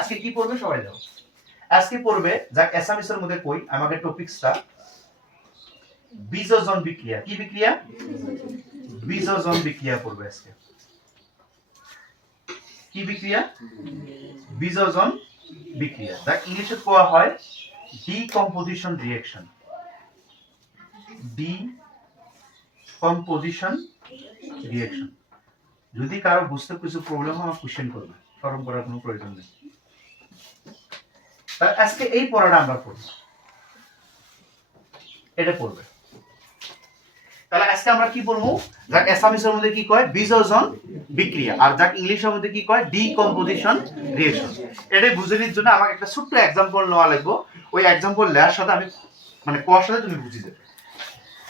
আজকে কি পড়বে সবাই যাও। আজকে পড়বে যাক অ্যাসামিসের মধ্যে কই আমাকে টপিকসটা বিযোজন বিক্রিয়া। কি বিক্রিয়া? বিযোজন বিক্রিয়া পড়বে আজকে। কি বিক্রিয়া? বিযোজন বিক্রিয়া। যাক ইংলিশে কোয়া হয় ডিকম্পোজিশন রিঅ্যাকশন। Decomposition reaction. যদি কারো বুঝতে কিছু প্রবলেম হয় আমাকে কোশ্চেন করবে, শরম করার কোনো প্রয়োজন নেই। তাহলে আজকে এই পড়াটা আমরা পড়ব, এটা পড়বে। তাহলে আজকে আমরা কি পড়বো? যাক অ্যাসামিসের মধ্যে কি কয় বিযোজন বিক্রিয়া, আর যাক ইংলিশের মধ্যে কি কয় ডিকম্পোজিশন রিঅ্যাকশন। এটাই বুঝানোর জন্য আমাকে একটা ছোট্ট এক্সাম্পল নেওয়া লাগবে। ওই এক্সাম্পল নেওয়ার সাথে আমি মানে কোয়ার সাথে তুমি বুঝে যাবে।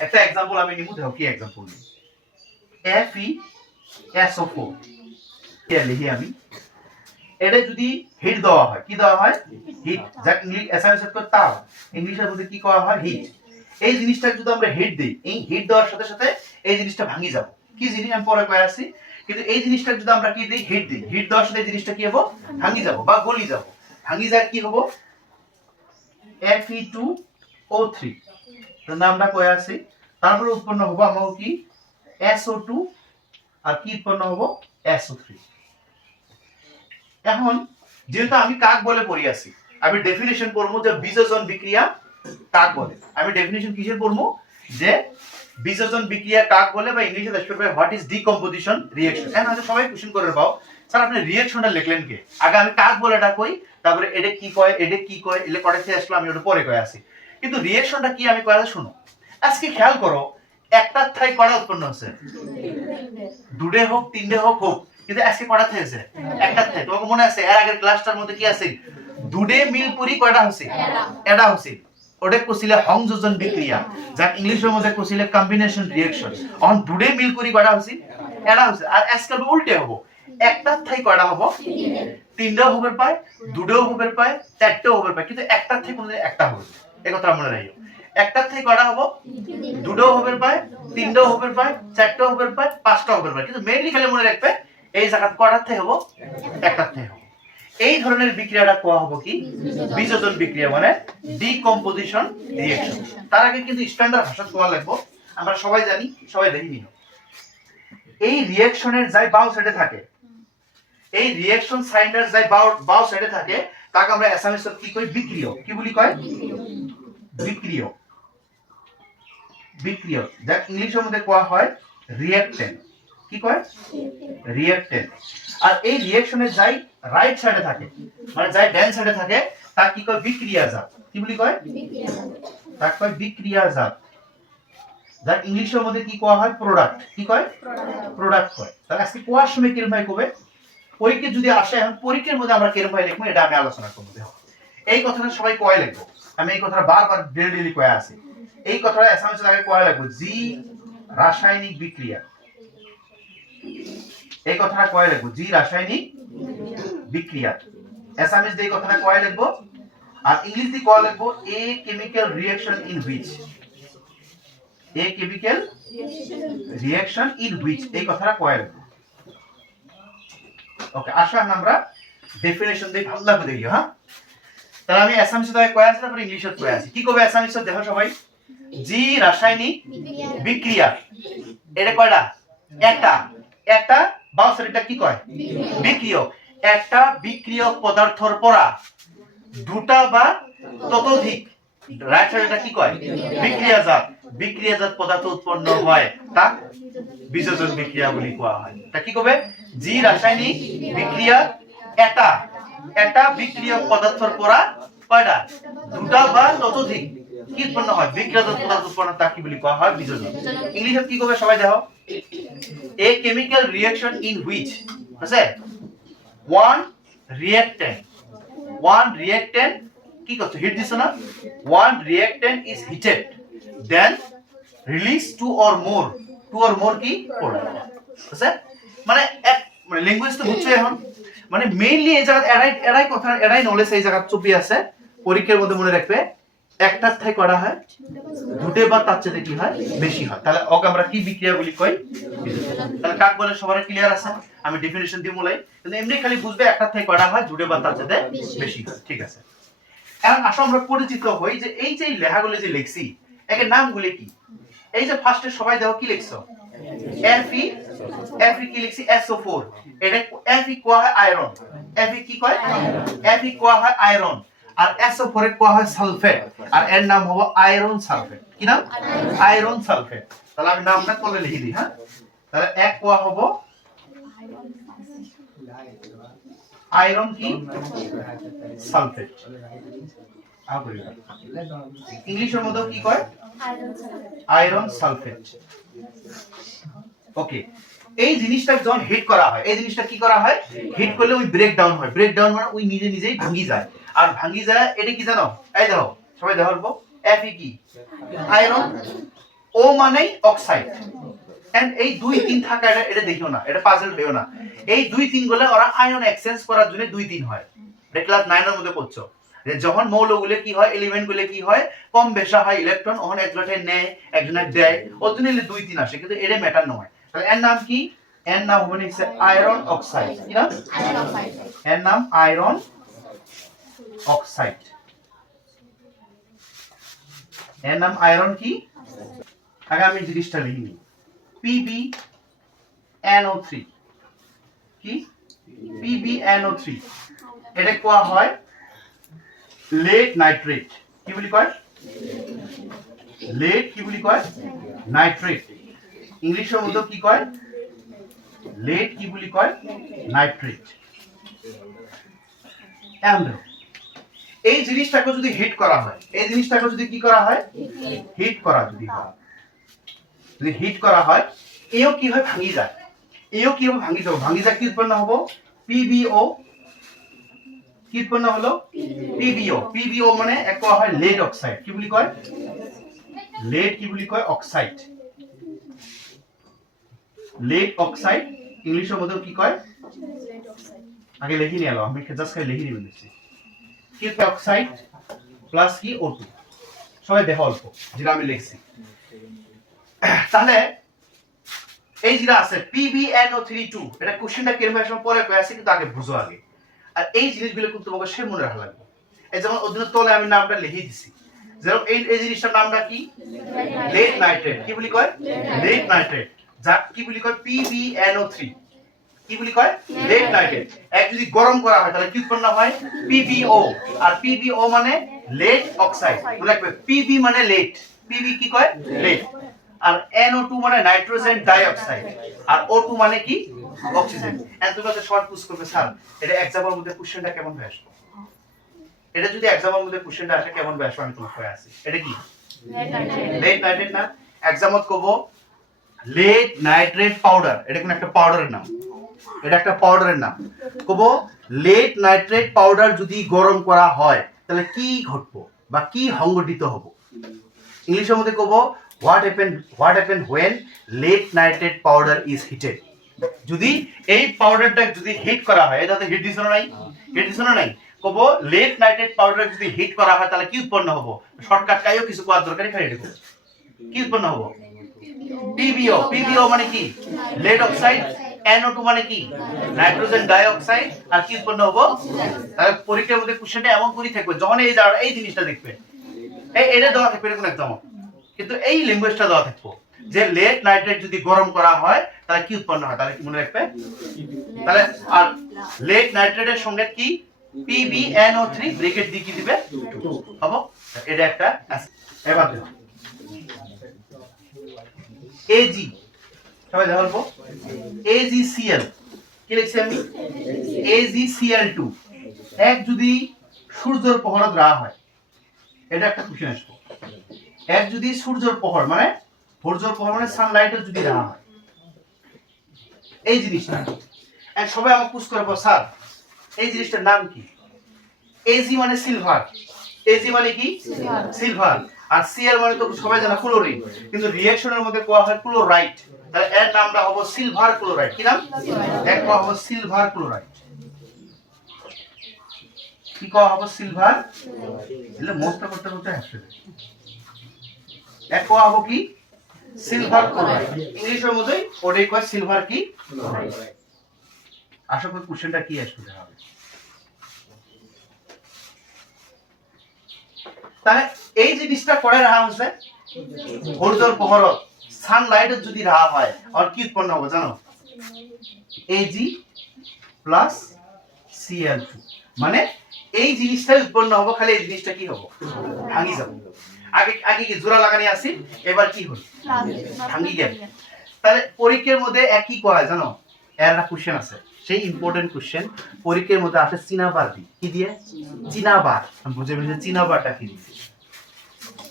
একটা এক্সাম্পল আমি নিব, দেখো কি এক্সাম্পল নিব। FeSO4 এর লিখি আমি। এটা যদি হিট দেওয়া হয়, কি দেওয়া হয়? হিট। যাক ইংলিশ অ্যাসামিসের কয় তাপ, ইংলিশের মধ্যে কি করা হয়? হিট। এই জিনিসটা যদি আমরা হিট দেই, এই হিট দেওয়ার সাথে সাথে এই জিনিসটা ভাঙি যাব। কি জিনিস আমি পরে কয়ে আসছি, কিন্তু এই জিনিসটা যদি আমরা কি দেই? হিট দেই। হিট দেওয়ার সাথে এই জিনিসটা কি হবে? ভাঙি যাব বা গলি যাব। ভাঙি যায় কি হবে? Fe2O3 এর নামটা কয়ে আসছি। তারপরে উৎপন্ন হবে আমার কি? SO2 আর কি উৎপন্ন হবে? SO3। এখন যেহেতু আমি কাক বলে পড়ি আছি, আমি ডেফিনিশন পড়বো যে বিযোজন বিক্রিয়া কাক বলে। আমি ডেফিনিশন কিসের পড়বো? যে বিযোজন বিক্রিয়া কাক বলে, বা ইংলিশে দেখতে পাবে হোয়াট ইজ ডিকম্পোজিশন রিঅ্যাকশন। এখন হয়তো সবাই কোশ্চেন করে পাও, স্যার আপনি রিঅ্যাকশনটা লিখলেন কে? আগে আমি কাক বলেটা কই, তারপরে এটা কি কয়, এটা কি কয়, এলে কটা থেকে আসলো আমি ওটা পরে কয়ে আসি। কিন্তু রিঅ্যাকশনটা কি আমি কয়ে শুনো। আজকে খেয়াল করো, একটা থাই কটা উৎপন্ন হচ্ছে? দুটে হোক, তিনটে হোক হোক, কিন্তু আজকে কটা থেকেছে? একটা থেকে। তোমাকে মনে আছে এর আগের ক্লাসটার মধ্যে কি আছে? দুটে মিল পুরি কয়টা হচ্ছে? এটা হচ্ছে। ওটা কইছিলে সংযোজন বিক্রিয়া, যা ইংলিশের মধ্যে কইছিলে কম্বিনেশন রিঅ্যাকশন। অন দুটে মিল পুরি কয়টা হচ্ছে? এটা হচ্ছে। আর আজকে উল্টে হবো, একটা থেকে কয়টা হবো? তিনটাও হবে পায়, দুটোও হবে পায়, চারটেও হবে পায়, কিন্তু একটা থেকে কোনদিন একটা হবে। এই কথা মনে রাখিও। একটা থেকে কয়টা হবো? দুটোও হবে পায়, তিনটাও হবে পায়, চারটাও হবে পায়, পাঁচটাও হবে পায়, কিন্তু মেইনলি খালি মনে রাখবে এই জায়গা কয়টা থেকে হবো? একটা থেকে হবো। এই ধরনের বিক্রিয়াটা কোয়া হবো কি? বিযোজন বিক্রিয়া, মানে ডিকম্পোজিশন রিঅ্যাকশন। তার আগে কিন্তু স্ট্যান্ডার্ড ভাষা কোয়া লাগবে, আমরা সবাই জানি, সবাই দেখি নিও। এই রিঅ্যাকশনের যাই বাউ সাইডে থাকে, এই রিঅ্যাকশন সাইডের যাই বাউ সাইডে থাকে, তাকে আমরা অ্যাসামিসে কি কই? বিক্রিয়ক। কি বলি কয়? বিক্রিয়ক। বিক্রিয়ক, যা ইংলিশের মধ্যে কোয়া হয় রিঅ্যাকট্যান্ট। কি কয়? রিঅ্যাকট্যান্ট। আর এই রিঅ্যাকশনের যাই রাইট সাইডে থাকে, মানে যাই ডান সাইডে থাকে, তা কি কয়? বিক্রিয়াজাত। কি বলি কয়? বিক্রিয়াজাত। তা কয় বিক্রিয়াজাত। যা ইংলিশের মধ্যে কি কোয়া হয়? প্রোডাক্ট। কি কয়? প্রোডাক্ট কয়। তাহলে আজকে কোয়ার সময় কিরম ভাই কবে? পরীক্ষা যদি আসে, এখন পরীক্ষার মধ্যে আমরা কিরম ভাই লিখবো এটা আমি আলোচনা করবো। দেখো এই কথাটা সবাই কয় লিখবো, আমি এই কথাটা বারবার ডেলি কয়ে আসি। এই কথাটা অ্যাসামিসের আগে কয় লিখবো? জি রাসায়নিক বিক্রিয়া। এই কথাটা কয় লিখবো? জি রাসায়নিক বিক্রিয়া। অ্যাসামিস দিয়ে এই কথাটা কয় লিখবো, আর ইংলিশ দিয়ে কয় লিখবো? এ chemical reaction in which. A chemical reaction in which, এই কথাটা কয় লিখবো। ওকে, আসো আমরা ডেফিনিশন দিয়ে ভালো করে দেখি। হ্যাঁ, তাহলে আমি অ্যাসামিসে তো কয় আছে, তারপর ইংলিশে কয় আছে। কি কবে অ্যাসামিসে? দেখো সবাই, জি রাসায়নিক বিক্রিয়া। এটা কয়টা? একটা। একটা বাউ সাইডটা কি কয়? বিক্রিয়ক। একটা বিক্রিয়ক পদার্থর পরা দুটা বা ততোধিক, রাইট সাইডটা কি কয়? বিক্রিয়াজাত। বিক্রিয়াজাত পদার্থ উৎপন্ন হয়, তা বিযোজন বিক্রিয়া বলি কোয়া হয়। তা কি কবে? জি রাসায়নিক বিক্রিয়া একটা, একটা বিক্রিয়ক পদার্থর পরা কয়টা? দুটা বা ততোধিক কি উৎপন্ন হয়? বিক্রিয়াজাত পদার্থ উৎপন্ন, তা কি বলি কোয়া হয়? বিযোজন। ইংলিশে কি কবে সবাই দেখো? A chemical reaction in which আছে ওয়ান রিঅ্যাকট্যান্ট কি করছে? হিট দিছ না? One reactant is heated, then release two or more কি প্রোডাক্ট আছে। মানে এক মানে ল্যাঙ্গুয়েজ তো বুঝছো এখন, মানে মেইনলি এই জায়গা এরাই কথা এরাই নলেজ এই জায়গা চুপি আছে, পরীক্ষার মধ্যে মনে রাখবে। একটার থেকে করা হয় দুটো বা তার চেয়ে কি হয় বেশি হয়, তাহলে ওকে আমরা কি বিক্রিয়া বলি কই? তাহলে কাক বলে সবার ক্লিয়ার আছে? আমি ডেফিনিশন দিয়ে বলাই, কিন্তু এমনি খালি বুঝবে একটার থেকে করা হয় দুটো বা তার চেয়ে বেশি হয়। ঠিক আছে, এখন আসো আমরা পরিচিত হই যে এই যে লেখাগুলো যে লিখছি এর নামগুলো কি? এই যে ফার্স্টে সবাই দেখো কি লিখছো, Fe, Fe কি লিখছি SO4, এটা Fe কোয়া হয় আয়রন, Fe কি কয় Fe কোয়া হয় আয়রন, আর SO4 এর কোয়া হয় সালফেট, আর এর নাম হবে আয়রন সালফেট। কি নাম? Iron sulphate. তাহলে আমি নামটা কোলে লিখে দিই। হ্যাঁ, তাহলে এক কোয়া হবে আয়রন কি সালফেট, ইংলিশের মধ্যে কি কয় আয়রন সালফেট। ওকে, এই জিনিসটা যখন হিট করা হয়, এই জিনিসটা কি করা হয়, হিট করলে ওই ব্রেক ডাউন হয়। ব্রেক ডাউন মানে ওই নিজে নিজেই ভাঙি যায়, আর ভাঙি যায় এটা কি জানো? এই দেখো সবাই দেখো, Fe কি আয়রন, O মানে অক্সাইড, এন্ড এই 2 3 থাকা এটা দেখিও না, এটা পাজল হইও না। এই 2 3 গুলো ওরা আয়ন এক্সচেঞ্জ করার জন্য 2 3 হয়। এটা ক্লাস 9 এর মধ্যে পড়ছো যে যখন মৌলগুলো কি হয়, এলিমেন্ট গুলো কি হয়, কম বেশা হয় ইলেকট্রন, ওখান একজনে নেয় একজনে দেয়, ওর জন্য 2 3 আসে, কিন্তু এটা ম্যাটার নয়। তাহলে এর নাম কি? এর নাম হবে হচ্ছে আয়রন অক্সাইড। কি নাম? Iron oxide. এর নাম আয়রন অক্সাইড। এর নাম আয়রন কি? আগে আমি জিনিসটা লিখি নি, PbNO3 কি? PbNO3 এটা কোয়া হয় লেড নাইট্রেট। কি বলি কয়? লেড কি বলি কয়? নাইট্রেট। ইংলিশের মধ্যে কি কয়? লেড কি বলি কয়? নাইট্রেট। এন্ড এই জিনিসটাকে যদি হিট করা হয়, এই জিনিসটাকে যদি কি করা হয়, হিট করা যদি হয়, যদি হিট করা হয়, এও কি হয়, ভাঙি যায়। এও কি হবে, ভাঙি যাবে। ভাঙি যায় কি উৎপন্ন হবো? PbO। কি উৎপন্ন হলো? PbO। PbO মানে এক হয় লেড অক্সাইড। কি বলি কয়? লেড কি বলি কয়? অক্সাইড। লেড অক্সাইড ইংলিশের মধ্যে কি কয়? আগে লিখি নিয়ে এলো, আমি জাস্ট খালি লিখে নিয়ে দিচ্ছি। কি অক্সাইড প্লাস কি O2। সবাই দেখো অল্প যেটা আমি লিখছি। তাহলে এই যেটা আছে PbNO3 এটা কোশ্চেনটা কিরকম আসলে পরে কই আছে, কিন্তু আগে বুঝো আগে। আর এই জিনিসগুলো কিন্তু তোমাকে সে মনে রাখা লাগবে। এই যেমন ওদিন তলে আমি নামটা লিখে দিছি, যেমন এই জিনিসটার নামটা কি? Lead nitrate. কি বলি কয়? Lead nitrate. যা কি বলি কয়? PbNO3। কি বলি কয়? Lead nitrate. এক যদি গরম করা হয় তাহলে কি উৎপন্ন হয়? PbO। আর PbO মানে লেড অক্সাইড। মনে রাখবে Pb মানে লেড, Pb কি কয়? লেড। আর NO2 মানে নাইট্রোজেন ডাই অক্সাইড, আর O2 মানে কি? অক্সিজেন। এন্ড তুমি একটা শর্ট পুশ করবে, স্যার এটা এক্সামের মধ্যে কোশ্চেনটা কেমন হয়ে আসবে? এটা যদি এক্সামের মধ্যে কোশ্চেনটা আসে কেমন হয়ে আসবে, আমি তোমাকে কই আছি। এটা কি? লেড নাইট্রেট না? এক্সামত কব লেড নাইট্রেট পাউডার, এটা কোন একটা পাউডারের নাম, এটা একটা পাউডারের নাম। কব লেড নাইট্রেট পাউডার যদি গরম করা হয় তাহলে কি ঘটবো বা কি সংঘটিত হবো? ইংলিশের মধ্যে কব what happen when lead nitrate powder is heated। যদি এই পাউডারটা যদি হিট করা হয়, এটাতে হিট দিছ না নাই? হিট দিছ না নাই? কব lead nitrate powder যদি হিট করা হয় তাহলে কি উৎপন্ন হবো? শর্টকাট কাইও কিছু কোয়ার দরকার নেই, খালি দেখো কি উৎপন্ন হবো? PbO। PbO মানে কি? lead oxide। NO2 মানে কি? Nitrogen die oxide. আর কি উৎপন্ন হবো? তাহলে পরীক্ষার মধ্যে কোশ্চেনটা এমন করে থাকবে, যখন এই জিনিসটা দেখবে, এটা দেওয়া থাকবে এরকম একদম, কিন্তু এই ল্যাঙ্গুয়েজটা দেওয়া থাকবো যে লেড নাইট্রেট যদি গরম করা হয় তাহলে কি উৎপন্ন হয়, তাহলে কি মনে রাখবে? তাহলে আর লেড নাইট্রেটের সঙ্গে কি? PbNO3 ব্র্যাকেট দিয়ে কি দিবে? 2 হবে। এটা একটা। এবার দেখো Ag, সবাই দেখো AgCl। কি লিখছি আমি? AgCl2। এক যদি সূর্যের প্রহরত রাখা হয়, এটা একটা কোশ্চেন আসবে। এক যদি সূর্যের প্রহর মানে সানলাইটের যদি রাখা হয়, এই জিনিসটা সবাই আমাকে পুশ করবো, স্যার এই জিনিসটার নাম কি? Ag মানে সিলভার। Ag মানে কি? সিলভার। আর Cl মানে তো সবাই জানা ক্লোরিন, কিন্তু রিঅ্যাকশনের মধ্যে কোয়া হয় ক্লোরাইড। তাহলে এর নামটা হবে সিলভার ক্লোরাইড। কি নাম? এক কোয়া হবে সিলভার ক্লোরাইড। কি কোয়া হবো সিলভার এলে মোস্ট করতে করতে আসবে এক কোয়া হবো কি সিলভার ক্লোরাইড ইংলিশের মধ্যে ওটাই কয় সিলভার কি আশা করি কোশ্চেনটা কি আসবে হবে তাহলে এই জিনিসটা করে রাখা হচ্ছে সূর্যের পোহরত সানলাইটত যদি রাখা হয় আর কি উৎপন্ন হবে জানো Ag প্লাস Cl2 মানে এই জিনিসটাই উৎপন্ন হবে খালি এই জিনিসটা কি হবে ভাঙি যাবে আগে আগে কি জোড়া লাগানি আছে এবার কি হল ভাঙি গেল তাহলে পরীক্ষার মধ্যে একই কয় জানো এর একটা কোশ্চেন আছে সেই ইম্পর্টেন্ট কোশ্চেন পরীক্ষার মধ্যে আসে চিনাবার দি কি দিয়ে চিনাবার বুঝে বুঝে চিনাবারটা কি দিছে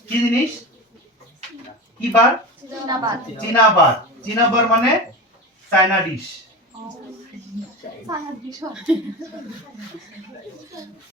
কি জিনিস কি বার চিনাবার চিনাবার মানে চায়না ডিশ